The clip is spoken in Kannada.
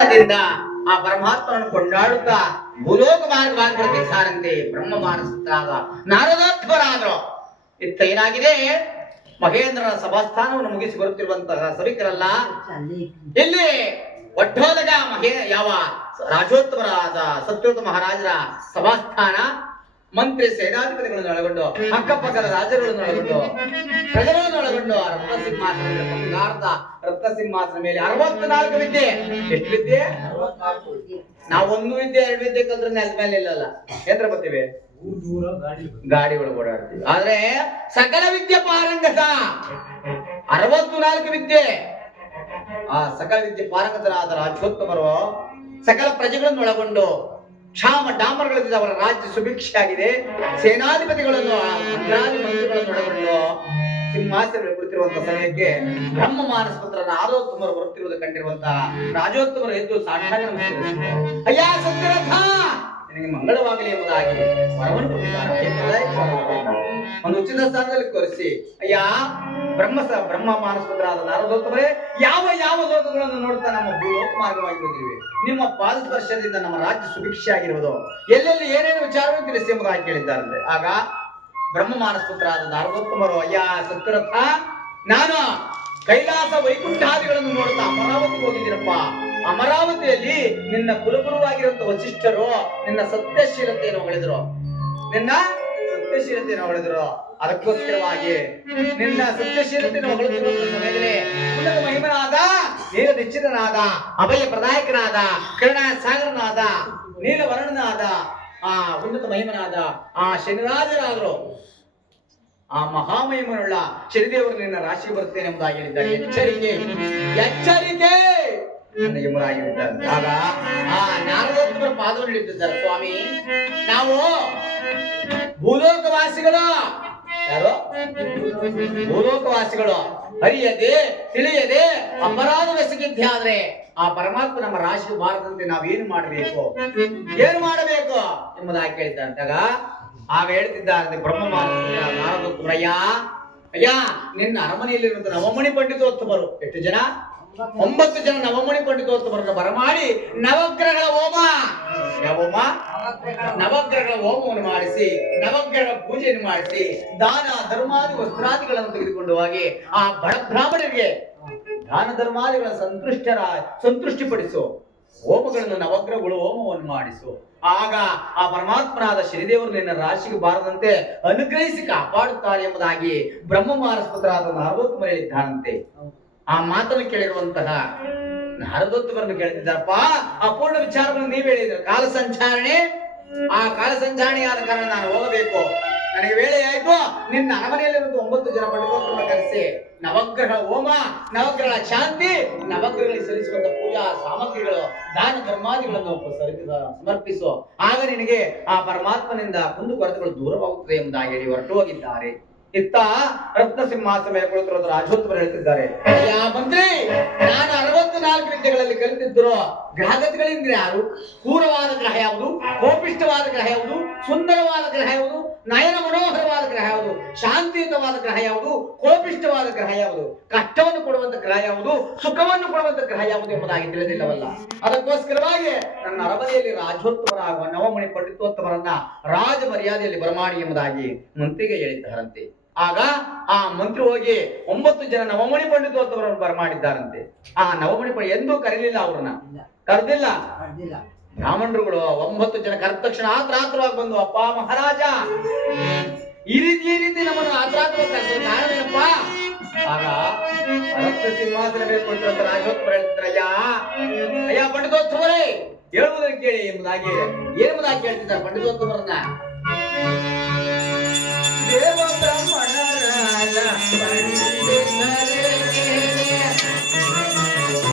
ಆ ಪರಮಾತ್ಮನನ್ನು ಕೊಂಡಾಡುತ್ತಾ ಭೂಲೋಕ ಮಾರ್ಗವಾಗಿ ಬರ್ತಿದ್ದಾರಂತೆ ಬ್ರಹ್ಮ ಮಾನಸರಾದ ನಾರದಾತ್ಮರಾದರು. ಇತ್ತ ಏನಾಗಿದೆ, ಮಹೇಂದ್ರನ ಸಭಾಸ್ಥಾನವನ್ನು ಮುಗಿಸಿ ಬರುತ್ತಿರುವಂತಹ ಸಭಿಕರಲ್ಲ, ಇಲ್ಲಿ ಒಡ್ಡೋದಗ ಯಾವ ರಾಜೋತ್ತಮರಾದ ಸತ್ಯೋತ ಮಹಾರಾಜರ ಸಭಾಸ್ಥಾನ, ಮಂತ್ರಿ ಸೇನಾಧಿಪತಿಗಳನ್ನು ಒಳಗೊಂಡು ಅಕ್ಕಪಕ್ಕದ ರಾಜರುಗಳನ್ನು ಒಳಗೊಂಡು ಪ್ರಜೆಗಳನ್ನು ಒಳಗೊಂಡು ರತ್ನಸಿಂಹಾಸನ ಬಂಗಾರದ ರತ್ನಸಿಂಹಾಸನ ಮೇಲೆ 64 ವಿದ್ಯೆ. ಎಷ್ಟು ವಿದ್ಯೆ? ನಾವು ಒಂದು ವಿದ್ಯೆ 2 ವಿದ್ಯೆ ಕಲ್ದ್ರೆ ನೆಲದ ಮೇಲೆ ಇಲ್ಲಲ್ಲ, ಏನ್ರ ಬರ್ತೀವಿ, ಗಾಡಿ ಒಳಗೆ ಓಡಾಡ್ತೀವಿ. ಆದ್ರೆ ಸಕಲ ವಿದ್ಯೆ ಪಾರಂಗತ 64 ವಿದ್ಯೆ. ಆ ಸಕಲ ವಿದ್ಯೆ ಪಾರಂಗತರಾದ ರಾಜೋತ್ತಮರು ಸಕಲ ಪ್ರಜೆಗಳನ್ನು ಒಳಗೊಂಡು ಕ್ಷಾಮ ಡಾಮರ್ಗಳಿಂದ ಅವರ ರಾಜ್ಯ ಸುಭಿಕ್ಷೆಯಾಗಿದೆ. ಸೇನಾಧಿಪತಿಗಳನ್ನು ಮಂತ್ರಿಗಳನ್ನು ಒಳಗೊಂಡು ಸಿಂಹಾಸನ ಕುಳಿತಿರುವಂತಹ ಸಮಯಕ್ಕೆ ಬ್ರಹ್ಮ ಮಾನಸ ಪುತ್ರ ನಾರೋತ್ತಮರು ಬರುತ್ತಿರುವುದು ಕಂಡಿರುವಂತಹ ರಾಜೋತ್ತಮರು ಎದ್ದು ಸಾಕ್ಷಾತ್ ಅಯ್ಯ ಸತ್ಯರಥ, ನಿನಗೆ ಮಂಗಳವಾಗಲಿ ಎಂಬುದಾಗಿ ವರವನ್ನು ಕೊಟ್ಟಿದ್ದಾರೆ. ಒಂದು ಉಚಿತ ಸ್ಥಾನದಲ್ಲಿ ತೋರಿಸಿ, ಅಯ್ಯ ಬ್ರಹ್ಮ ಮಾನಸಪುತ್ರರಾದ ನಾರದೋತ್ತಮರೇ, ಯಾವ ಯಾವ ಲೋಕಗಳನ್ನು ನೋಡ್ತಾ ನಮ್ಮ ಭೂಲೋಕ ಮಾರ್ಗವಾಗಿ ಬಂದಿವೆ. ನಿಮ್ಮ ಪಾದಸ್ಪರ್ಶದಿಂದ ನಮ್ಮ ರಾಜ್ಯ ಸುಭಿಕ್ಷೆ ಆಗಿರುವುದು, ಎಲ್ಲೆಲ್ಲಿ ಏನೇನು ವಿಚಾರವನ್ನು ತಿಳಿಸಿ ಎಂಬುದಾಗಿ ಕೇಳಿದ್ದಾರಂತೆ. ಆಗ ಬ್ರಹ್ಮ ಮಾನಸಪುತ್ರರಾದ ನಾರದೋತ್ತಮರು, ಅಯ್ಯ ಸತ್ಯರಥ, ನಾನು ಕೈಲಾಸ ವೈಕುಂಠಾದಿಗಳನ್ನು ನೋಡ್ತಾ ಅಮರಾವತಿಗೆ ಹೋಗಿದ್ದೀರಪ್ಪ. ಅಮರಾವತಿಯಲ್ಲಿ ನಿನ್ನ ಕುಲಗುರುವಾಗಿರುವಂತ ವಸಿಷ್ಠರು ನಿನ್ನ ಸತ್ಯಶೀಲತೆಯನ್ನು ಹೊಳೆದರು, ಅದಕ್ಕೋಸ್ಕರವಾಗಿ ನಿನ್ನ ಸತ್ಯಶೀಲತೆಯನ್ನು ಹೊಳೆದಿರುವಂತ ಸಮಯದಲ್ಲಿ ಉನ್ನತ ಮಹಿಮನಾದ ನೀಲ ನಿಶ್ಚಿತನಾದ ಅಭಯ ಪ್ರದಾಯಕನಾದ ಕರುಣಾ ಸಾಗರನಾದ ನೀಲವರ್ಣನಾದ ಆ ಉನ್ನತ ಮಹಿಮನಾದ ಆ ಶನಿರಾಜರಾದರು, ಆ ಮಹಾಮಹಿಮನುಳ್ಳ ಶನಿದೇವರು ನಿನ್ನ ರಾಶಿ ಬರುತ್ತೇನೆ ಎಂಬುದಾಗಿ ಹೇಳಿದ್ದಾರೆ. ಎಚ್ಚರಿಕೆ ಎಚ್ಚರಿಕೆ ಎಂಬುದಾಗಿರುತ್ತಾರೆ. ಆಗ ಆ ನಾರದೋತ್ತಮರ ಪಾದವನ್ನು ಹಿಡಿದಿದ್ದಾರೆ. ಸ್ವಾಮಿ, ನಾವು ಭೂಲೋಕವಾಸಿಗಳು, ಯಾರು ಭೂಲೋಕವಾಸಿಗಳು, ಅರಿಯದೆ ತಿಳಿಯದೆ ಅಪರಾಧವೆಸಗಿದ್ದೆ ಆದ್ರೆ ಆ ಪರಮಾತ್ಮ ನಮ್ಮ ರಾಶಿ ಬಾರದಂತೆ ನಾವೇನು ಮಾಡಬೇಕು, ಏನು ಮಾಡಬೇಕು ಎಂಬುದಾಗಿ ಕೇಳಿದ್ದಂತಾಗ ಆಗ ಹೇಳ್ತಿದ್ದಾರೆ ಬ್ರಹ್ಮ ನಾರದೋತ್ತಮರಯ್ಯ, ಅಯ್ಯ ನಿನ್ನ ಅರಮನೆಯಲ್ಲಿರುವಂತ ನವಮಣಿ ಪಂಡಿತೋತ್ತಮರು ಎಷ್ಟು ಜನ? 9 ಜನ ನವಮಣಿ ಪಂಡಿತೋತ್ತಮರನ್ನು ಬರಮಾಡಿ ನವಗ್ರಹಗಳ ಹೋಮ, ನವಗ್ರಹಗಳ ಹೋಮವನ್ನು ಮಾಡಿಸಿ ನವಗ್ರಹ ಪೂಜೆಯನ್ನು ಮಾಡಿಸಿ ದಾನ ಧರ್ಮಾದಿ ವಸ್ತ್ರಾದಿಗಳನ್ನು ತೆಗೆದುಕೊಂಡು ಹೋಗಿ ಆ ಬಡ ಬ್ರಾಹ್ಮಣರಿಗೆ ದಾನ ಧರ್ಮಾದಿಗಳ ಸಂತುಷ್ಟಿಪಡಿಸು ಹೋಮಗಳನ್ನು ನವಗ್ರಹಗಳು ಹೋಮವನ್ನು ಮಾಡಿಸು. ಆಗ ಆ ಪರಮಾತ್ಮನಾದ ಶ್ರೀದೇವರು ನಿನ್ನ ರಾಶಿಗೆ ಬಾರದಂತೆ ಅನುಗ್ರಹಿಸಿ ಕಾಪಾಡುತ್ತಾರೆ ಎಂಬುದಾಗಿ ಬ್ರಹ್ಮ ಮಾನಸಪುತ್ರರಾದ ನಾರದೋತ್ತಮರು ಹೇಳಿದ್ದಾರಂತೆ. ಆ ಮಾತನ್ನು ಕೇಳಿರುವಂತಹ ನಾರದೋತ್ತಮರನ್ನು ಕೇಳ್ತಿದ್ದಾರಪ್ಪ, ಅಪೂರ್ಣ ವಿಚಾರವನ್ನು ನೀವು ಹೇಳಿದ್ರೆ ಕಾಲ ಸಂಚಾರಣೆ, ಆ ಕಾಲ ಸಂಚಾರಣೆ ಆದ ಕಾರಣ ನಾನು ಹೋಗಬೇಕು, ನನಗೆ ವೇಳೆ ಆಯ್ತು. ನಿನ್ನ ಅರಮನೆಯಲ್ಲಿ 9 ಜನ ಪಂಡಿತೋತ್ತಮರನ್ನು ಕರೆಸಿ ನವಗ್ರಹ ಹೋಮ, ನವಗ್ರಹ ಶಾಂತಿ, ನವಗ್ರಹಗಳಿಗೆ ಸಲ್ಲಿಸುವಂತ ಪೂಜಾ ಸಾಮಗ್ರಿಗಳು ದಾನ ಧರ್ಮಾದಿಗಳನ್ನು ಸಮರ್ಪಿಸು. ಆಗ ನಿನಗೆ ಆ ಪರಮಾತ್ಮನಿಂದ ಕುಂದುಕೊರತೆಗಳು ದೂರವಾಗುತ್ತದೆ ಎಂಬುದಾಗಿ ಹೇಳಿ ಹೊರಟು ಹೋಗಿದ್ದಾರೆ. ಇತ್ತ ರತ್ನ ಸಿಂಹಾಸನ ಮೇಲೆ ಕುಳಿತಿರೋದು ರಾಜೋತ್ತಮರು ಹೇಳ್ತಿದ್ದಾರೆ, ಯಾ ಮಂತ್ರಿ, ನಾನು 64 ವಿದ್ಯೆಗಳಲ್ಲಿ ಕಲಿತಿದ್ರು ಗ್ರಹಗತಿಗಳಿಂದ ಯಾರು? ಕ್ರೂರವಾದ ಗ್ರಹ ಯಾವುದು? ಕೋಪಿಷ್ಟವಾದ ಗ್ರಹ ಯಾವುದು? ಸುಂದರವಾದ ಗ್ರಹ ಯಾವುದು? ನಯನ ಮನೋಹರವಾದ ಗ್ರಹ ಯಾವುದು? ಶಾಂತಿಯುತವಾದ ಗ್ರಹ ಯಾವುದು? ಕೋಪಿಷ್ಟವಾದ ಗ್ರಹ ಯಾವುದು? ಕಷ್ಟವನ್ನು ಕೊಡುವಂತ ಗ್ರಹ ಯಾವುದು? ಸುಖವನ್ನು ಕೊಡುವಂತ ಗ್ರಹ ಯಾವುದು ಎಂಬುದಾಗಿ ತಿಳಿದಿಲ್ಲವಲ್ಲ. ಅದಕ್ಕೋಸ್ಕರವಾಗಿ ನನ್ನ ಅರಮನೆಯಲ್ಲಿ ರಾಜೋತ್ತಮರಾಗುವ ನವಮಣಿ ಪಂಡಿತೋತ್ತಮರನ್ನ ರಾಜ ಮರ್ಯಾದೆಯಲ್ಲಿ ಬರಮಾಡಿ ಎಂಬುದಾಗಿ ಮಂತ್ರಿಗೆ ಹೇಳಿದ್ದಾರಂತೆ. ಆಗ ಆ ಮಂತ್ರಿ ಹೋಗಿ 9 ಜನ ನವಮಣಿ ಪಂಡಿತೋತ್ತಮರನ್ನು ಬರಮಾಡಿದ್ದಾರಂತೆ. ಆ ನವಮಣಿ ಎಂದೂ ಕರೀಲಿಲ್ಲ, ಅವ್ರನ್ನ ಕರೆದಿಲ್ಲ. ಬ್ರಾಹ್ಮಣರುಗಳು 9 ಜನ ಕರೆದ ತಕ್ಷಣ ಆತ್ರಾತ್ರವಾಗಿ ಬಂದು, ಅಪ್ಪ ಮಹಾರಾಜ, ಈ ರೀತಿ ನಮ್ಮನ್ನು ಆತ್ರಾತ್ರವಾಗಿ ಕರೆಸೋದು ಕಾರಣವೇನಪ್ಪ? ಆಗ ರತ್ನ ಸಿಂಹಾಸನ ಮೇಲೆ ಕೊಟ್ಟಿರುವಂತ ರಾಜೋತ್ತಮರು ಹೇಳ್ತಿದ್ರಯ್ಯ, ಅಯ್ಯ ಪಂಡಿತೋತ್ತಮರೇ, ಹೇಳುವುದನ್ನು ಕೇಳಿ ಎಂಬುದಾಗಿ ಏನೆಂಬುದಾಗಿ ಕೇಳ್ತಿದ್ದಾರೆ ಪಂಡಿತೋತ್ತಮರನ್ನ.